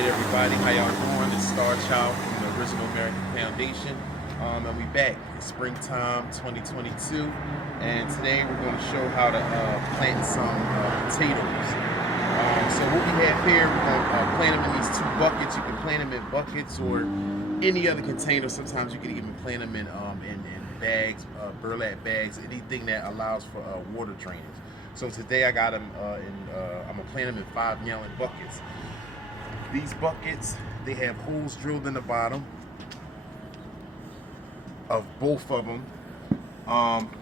right, everybody, how y'all doing? It's Star Child from the Original American Foundation, and we back. It's springtime 2022, and today we're going to show how to plant some potatoes. So what we have here, we're going to plant them in these two buckets. You can plant them in buckets or any other container. Sometimes you can even plant them in bags, burlap bags, anything that allows for water drainage. So today I got them I'm gonna plant them in 5-gallon buckets. These buckets, they have holes drilled in the bottom of both of them,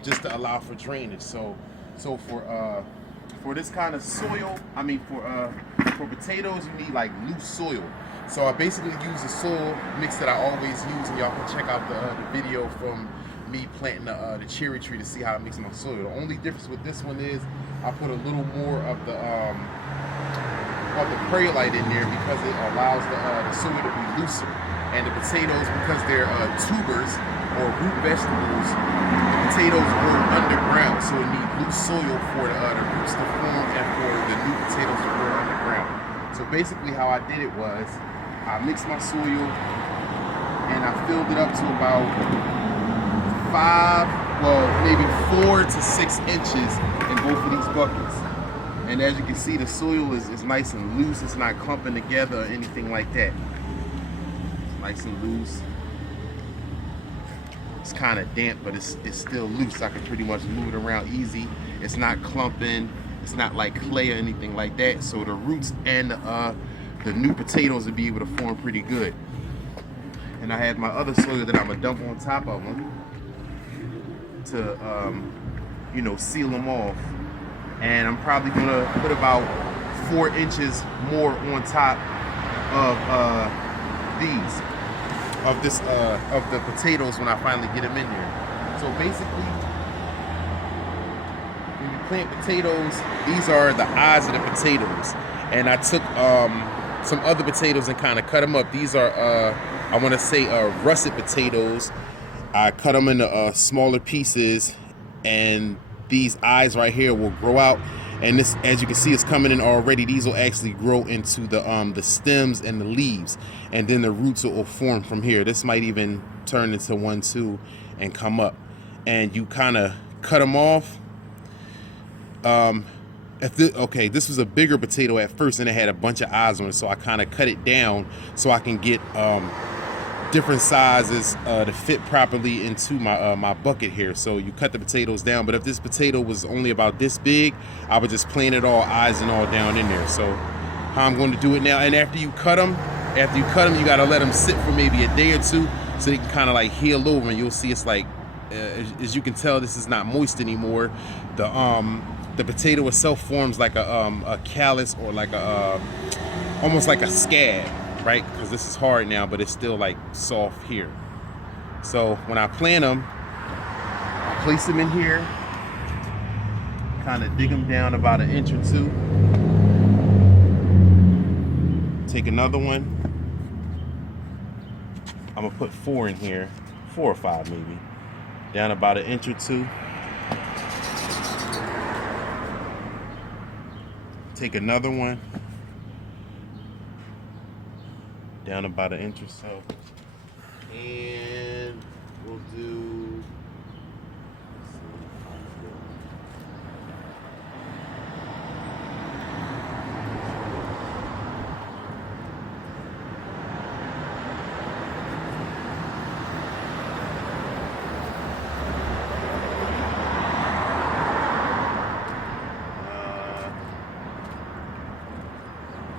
just to allow for drainage. So for this kind of soil, for potatoes, you need like loose soil. So I basically use the soil mix that I always use, and y'all can check out the video from me planting the cherry tree to see how I mix my soil. The only difference with this one is I put a little more of the perlite in there because it allows the soil to be looser. And the potatoes, because they're tubers or root vegetables, the potatoes grow underground, so it needs loose soil for the roots to form and for the new potatoes to grow underground. So basically how I did it was I mixed my soil and I filled it up to about 4 to 6 inches in both of these buckets. And as you can see, the soil is nice and loose. It's not clumping together or anything like that. It's nice and loose. It's kind of damp, but it's still loose. I can pretty much move it around easy. It's not clumping. It's not like clay or anything like that. So the roots and the new potatoes will be able to form pretty good. And I had my other soil that I'm gonna dump on top of them to seal them off. And I'm probably gonna put about 4 inches more on top of the potatoes when I finally get them in there. So basically, when you plant potatoes, these are the eyes of the potatoes. And I took some other potatoes and kind of cut them up. These are I want to say russet potatoes. I cut them into smaller pieces, and these eyes right here will grow out. And this, as you can see, it's coming in already. These will actually grow into the stems and the leaves, and then the roots will form from here. This might even turn into 1, 2, and come up. And you kind of cut them off. This was a bigger potato at first, and it had a bunch of eyes on it, so I kind of cut it down so I can get different sizes to fit properly into my bucket here. So you cut the potatoes down, but if this potato was only about this big, I would just plant it all eyes and all down in there. So how I'm going to do it now, and after you cut them, you got to let them sit for maybe a day or two so they can kind of like heal over, and you'll see it's like as you can tell, this is not moist anymore. The potato itself forms like a callus, or like almost like a scab, right? Because this is hard now, but it's still like soft here. So when I plant them, I place them in here, kind of dig them down about 1 inch or 2. Take another one. I'm gonna put 4 in here, 4 or 5 maybe, down about 1 inch or 2. Take another one, down about 1 inch or so, and we'll do,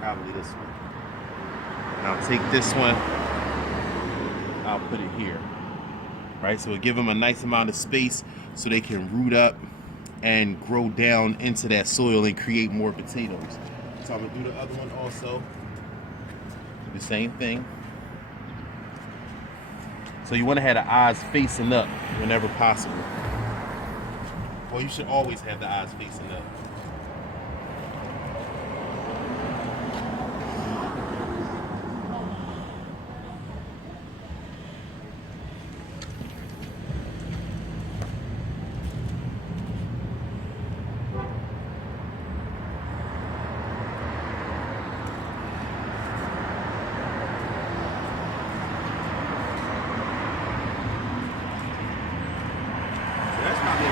probably this one. And I'll take this one, I'll put it here, right? So it'll give them a nice amount of space so they can root up and grow down into that soil and create more potatoes. So I'm gonna do the other one also. Do the same thing. So you wanna have the eyes facing up whenever possible. Well, you should always have the eyes facing up.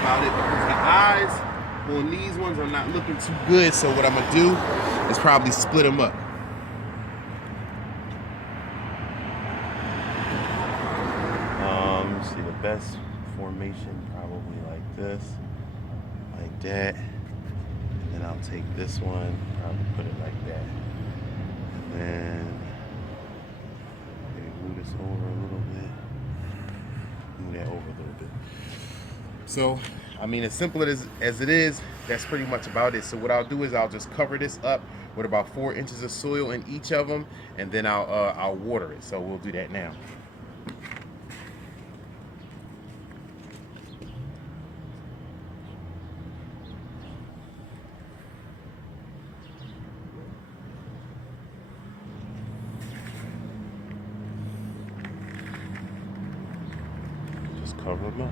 about it, because the eyes on these ones are not looking too good. So what I'm gonna do is probably split them up. See the best formation probably like this, like that, and then I'll take this one, probably put it like that, and then maybe move this over a little bit, move that over a little bit. So I mean, as simple as it is, that's pretty much about it. So what I'll do is I'll just cover this up with about 4 inches of soil in each of them, and then I'll water it. So we'll do that now. Just cover them up.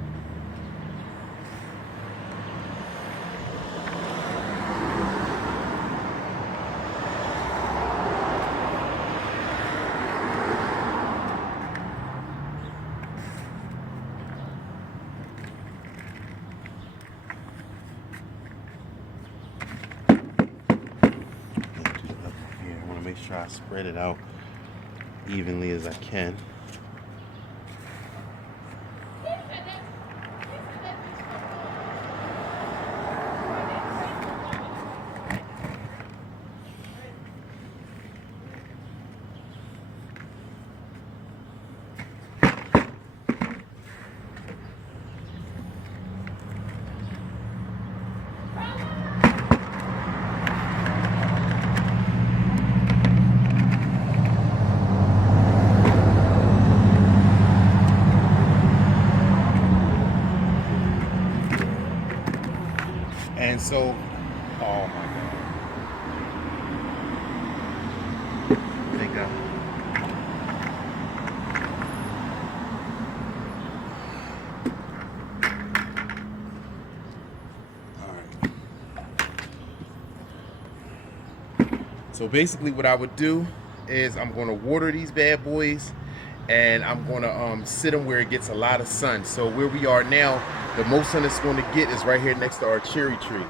Make sure I spread it out evenly as I can. And so, oh my God. Thank God. All right. So basically what I would do is I'm going to water these bad boys, and I'm going to sit them where it gets a lot of sun. So where we are now, the most sun it's going to get is right here next to our cherry tree.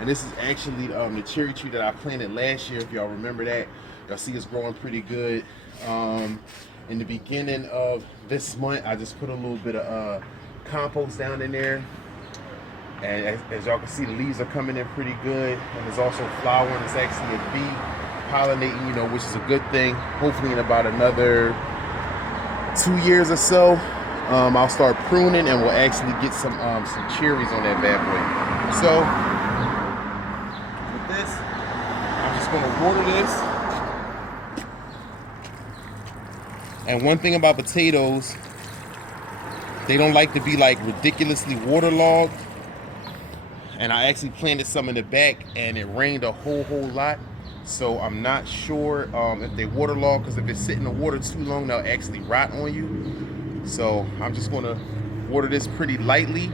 And this is actually the cherry tree that I planted last year, if y'all remember that. Y'all see it's growing pretty good. In the beginning of this month, I just put a little bit of compost down in there. And as y'all can see, the leaves are coming in pretty good. And there's also flowering. It's actually a bee pollinating, you know, which is a good thing. Hopefully in about another 2 years or so, I'll start pruning and we'll actually get some cherries on that bad boy. So with this, I'm just gonna water this. And one thing about potatoes, they don't like to be like ridiculously waterlogged. And I actually planted some in the back and it rained a whole lot. So I'm not sure if they waterlogged, because if it's sitting in the water too long, they'll actually rot on you. So I'm just gonna water this pretty lightly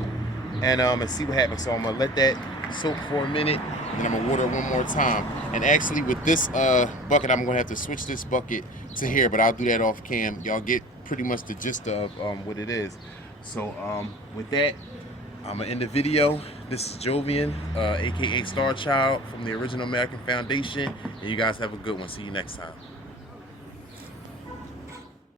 and see what happens. So I'm gonna let that soak for a minute, and then I'm gonna water it one more time. And actually with this bucket, I'm gonna have to switch this bucket to here, but I'll do that off cam. Y'all get pretty much the gist of what it is. So with that, I'm gonna end the video. This is Jovian, aka Star Child from the Original American Foundation, and you guys have a good one. See you next time.